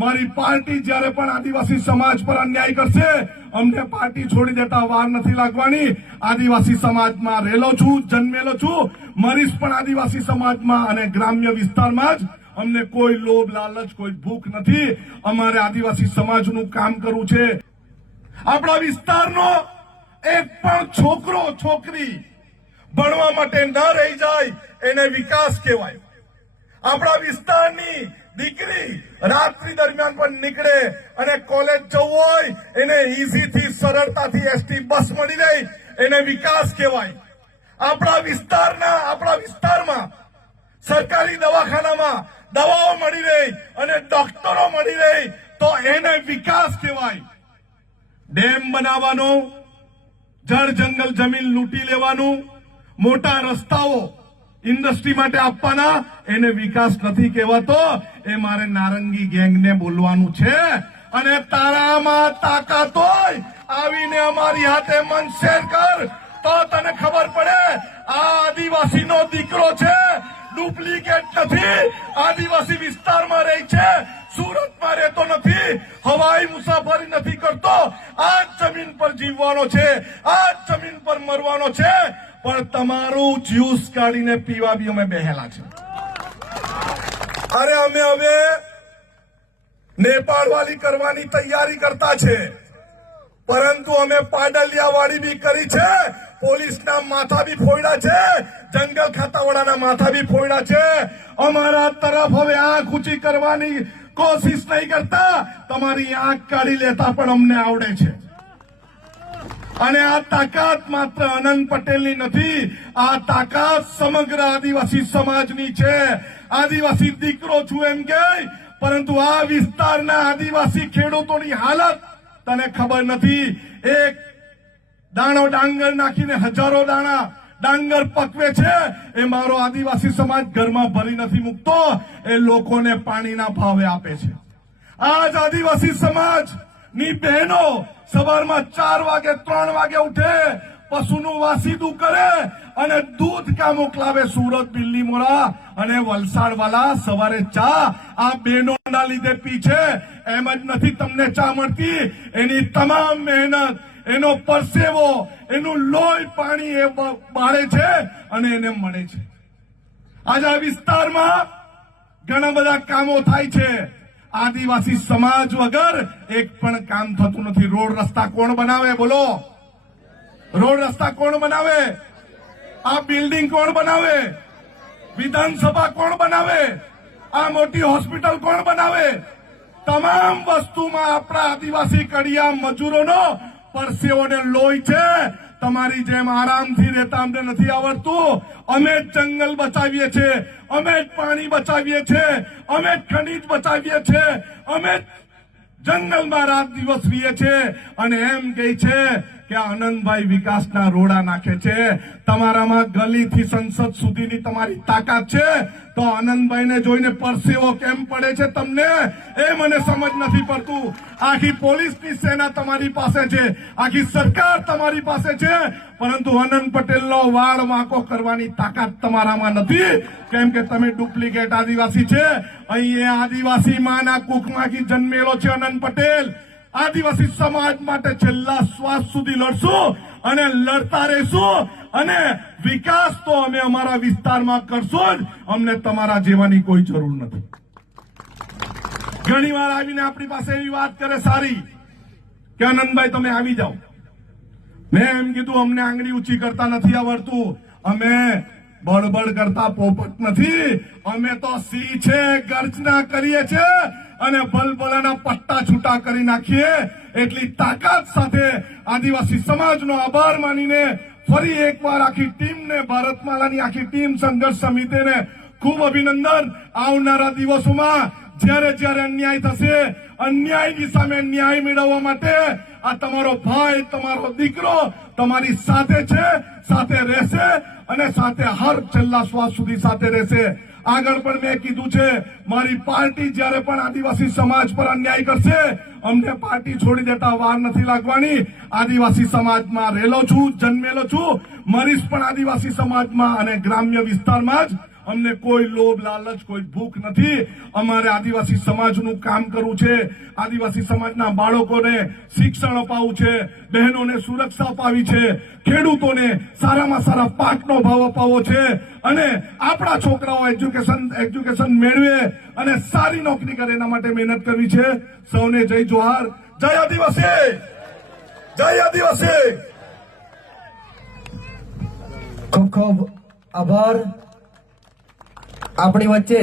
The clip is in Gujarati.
મારી પાર્ટી જ્યારે પણ આદિવાસી સમાજ પર અન્યાય કરશે અમને પાર્ટી છોડી દેતા વાર નથી લાગવાની. આદિવાસી સમાજમાં રહેલો છું, જન્મેલો છું, મરીશ પણ આદિવાસી સમાજમાં અને ગ્રામ્ય વિસ્તારમાં જ. અમને કોઈ લોભ લાલચ કોઈ ભૂખ નથી. અમારે આદિવાસી સમાજનું કામ કરવું છે. આપણા વિસ્તારનો એક પણ છોકરો છોકરી ભણવા માટે ન રહી જાય એને વિકાસ કહેવાય. આપણા વિસ્તારની દીકરી રાત્રિ દરમિયાન પણ નીકળે અને કોલેજ જવું હોય એને ઈઝીથી સરળતાથી એસટી બસ મળી રહે એને વિકાસ કહેવાય. આપણા વિસ્તારમાં સરકારી દવાખાનામાં દવાઓ મળી રહી અને ડોક્ટરો મળી રહી તો એને વિકાસ કહેવાય. ડેમ બનાવવાનો, જળ જંગલ જમીન લૂંટી લેવાનું, મોટા રસ્તાઓ ઇન્ડસ્ટ્રી માટે આપવાના એને વિકાસ નથી કહેવાતો. એ મારે નારંગી ગેંગને બોલવાનું છે. અને તારામાં તાકાત હોય આવીને અમારી હાથે મન શેર કર તો તને ખબર પડે આ આદિવાસીનો દીકરો છે, ડુપ્લિકેટ નથી. આદિવાસી વિસ્તારમાં રહે છે, સુરતમાં રહેતો નથી, હવાઈ મુસાફરી નથી કરતો. આ જમીન પર જીવવાનો છે, આ જમીન પર મરવાનો છે. પણ તમારું જ્યુસ કાઢીને પીવા બી અમે બેહેલા છે. અરે અમે હવે નેપાળ વાળી કરવાની તૈયારી કરતા છે, પરંતુ અમે પાડલિયા વાળી બી કરી છે, પોલીસના માથા બી ફોડ્યા છે, જંગલ ખાતાવાળાના માથા બી ફોડ્યા છે. અમારા તરફ હવે આંખ ઊંચી કરવાની કોશિશ નહીં કરતા. તમારી આંખ કાઢી લેતા પણ અમને આવડે છે. અને આ તાકાત માત્ર આનંદ પટેલની નથી, આ તાકાત સમગ્ર આદિવાસી સમાજની છે. આદિવાસી દીકરો છું એમ કે, પરંતુ આ વિસ્તારના આદિવાસી ખેડૂતોની હાલત તને ખબર નથી. એક દાણો ડાંગર નાખીને હજારો દાણા ડાંગર પકવે છે. એ મારો આદિવાસી સમાજ ઘરમાં ભરી નથી મૂકતો, એ લોકોને પાણીના ભાવે આપે છે. આજ આદિવાસી સમાજ ની બહેનો સવારમાં 4 વાગે 3 વાગે ઉઠે, પશુનું વાસીદું કરે અને દૂધ કા મોકલાવે સુરત, બિલ્લીમોરા અને વલસાડ વાળા. સવારે ચા આ બહેનોના લીધે પી છે. એમ જ નથી તમને ચા મળતી, એની તમામ મહેનત, એનો પરસેવો, એનું લોહી પાણી એ બાળે છે અને એને મળે છે. આજે આ વિસ્તારમાં ઘણા બધા કામો થાય છે. આદિવાસી સમાજ વગર એક પણ કામ થતું નથી. રોડ રસ્તા કોણ બનાવે બોલો? રોડ રસ્તા કોણ બનાવે? આ બિલ્ડિંગ કોણ બનાવે? વિધાનસભા કોણ બનાવે? આ મોટી હોસ્પિટલ કોણ બનાવે? તમામ વસ્તુમાં આપણા આદિવાસી કડિયા મજૂરોનો પરસેવો ને લોહી છે. તમારી જેમ આરામથી રહેતા અમને નથી આવડતું. અમે જ જંગલ બચાવીએ છીએ, અમે જ પાણી બચાવીએ છીએ, અમે જ ખનીજ બચાવીએ છીએ, અમે જ જંગલમાં રાત દિવસ રહીએ છીએ. અને એમ કહે છે કે આનંદભાઈ વિકાસના રોડા નાખે છે. તમારામાં ગલીથી સંસદ સુધીની તમારી તાકાત છે તો આનંદભાઈને જોઈને પરસેવો કેમ પડે છે તમને એ મને સમજ નથી પડતું. આખી પોલીસની સેના તમારી પાસે છે, આખી સરકાર તમારી પાસે છે, પરંતુ આનંદ પટેલનો વાળ વાંકો કરવાની તાકાત તમારામાં નથી. કેમ કે તમે ડુપ્લિકેટ આદિવાસી છે. અહીંયા આદિવાસી માના કુખમાંથી જન્મેલો છે આનંદ પટેલ. આદિવાસી સમાજ માટે છેલ્લા શ્વાસ સુધી લડશું અને લડતા રહેશું. અને વિકાસ તો અમે અમારા વિસ્તારમાં કરશું જ. અમને તમારા જેવાની કોઈ જરૂર નથી. ઘણી વાર આવીને આપણી પાસે એવી વાત કરે સારી કે આનંદભાઈ તમે આવી જાઓ. મેં એમ કીધું અમને આંગળી ઊંચી કરતા નથી આવડતું, અમે બળબડ કરતા પોપટ નથી, અમે તો સિંહ છે, ગર્જના કરીએ છીએ અને ભલભલાના પટ્ટા છૂટા કરી નાખીએ. એટલી તાકાત સાથે આદિવાસી સમાજનો આભાર માનીને ફરી એકવાર આખી ટીમને, ભારતમાલાની આખી ટીમ, સંઘર્ષ સમિતિને ખૂબ અભિનંદન. આવનારા દિવસોમાં જ્યારે જ્યારે અન્યાય થશે, અન્યાયની સામે ન્યાય મેળવવા માટે આ તમારો ભાઈ, તમારો દીકરો તમારી સાથે છે, સાથે રહેશે અને સાથે હર છેલ્લા શ્વાસ સુધી સાથે રહેશે. આગળ પણ મેં કીધું છે, મારી પાર્ટી જ્યારે પણ આદિવાસી સમાજ પર અન્યાય કરશે અમને પાર્ટી છોડી દેતા વાર નથી લાગવાની. આદિવાસી સમાજમાં રહેલો છું, જન્મેલો છું, મરીશ પણ આદિવાસી સમાજમાં અને ગ્રામ્ય વિસ્તારમાં જ. અમને કોઈ લોભ લાલચ કોઈ ભૂખ નથી. અમારે આદિવાસી સમાજનું કામ કરવું છે, આદિવાસી સમાજના બાળકોને શિક્ષણ અપાવવું છે, બહેનોને સુરક્ષા અપાવી છે, ખેડૂતોને સારામાં સારા પાકનો ભાવ અપાવવો છે અને આપણા છોકરાઓ એજ્યુકેશન મેળવે અને સારી નોકરી કરે એના માટે મહેનત કરવી છે. સૌને જય જોહાર, જય આદિવાસી, જય આદિવાસી. ખૂબ ખૂબ આભાર. આપણી વચ્ચે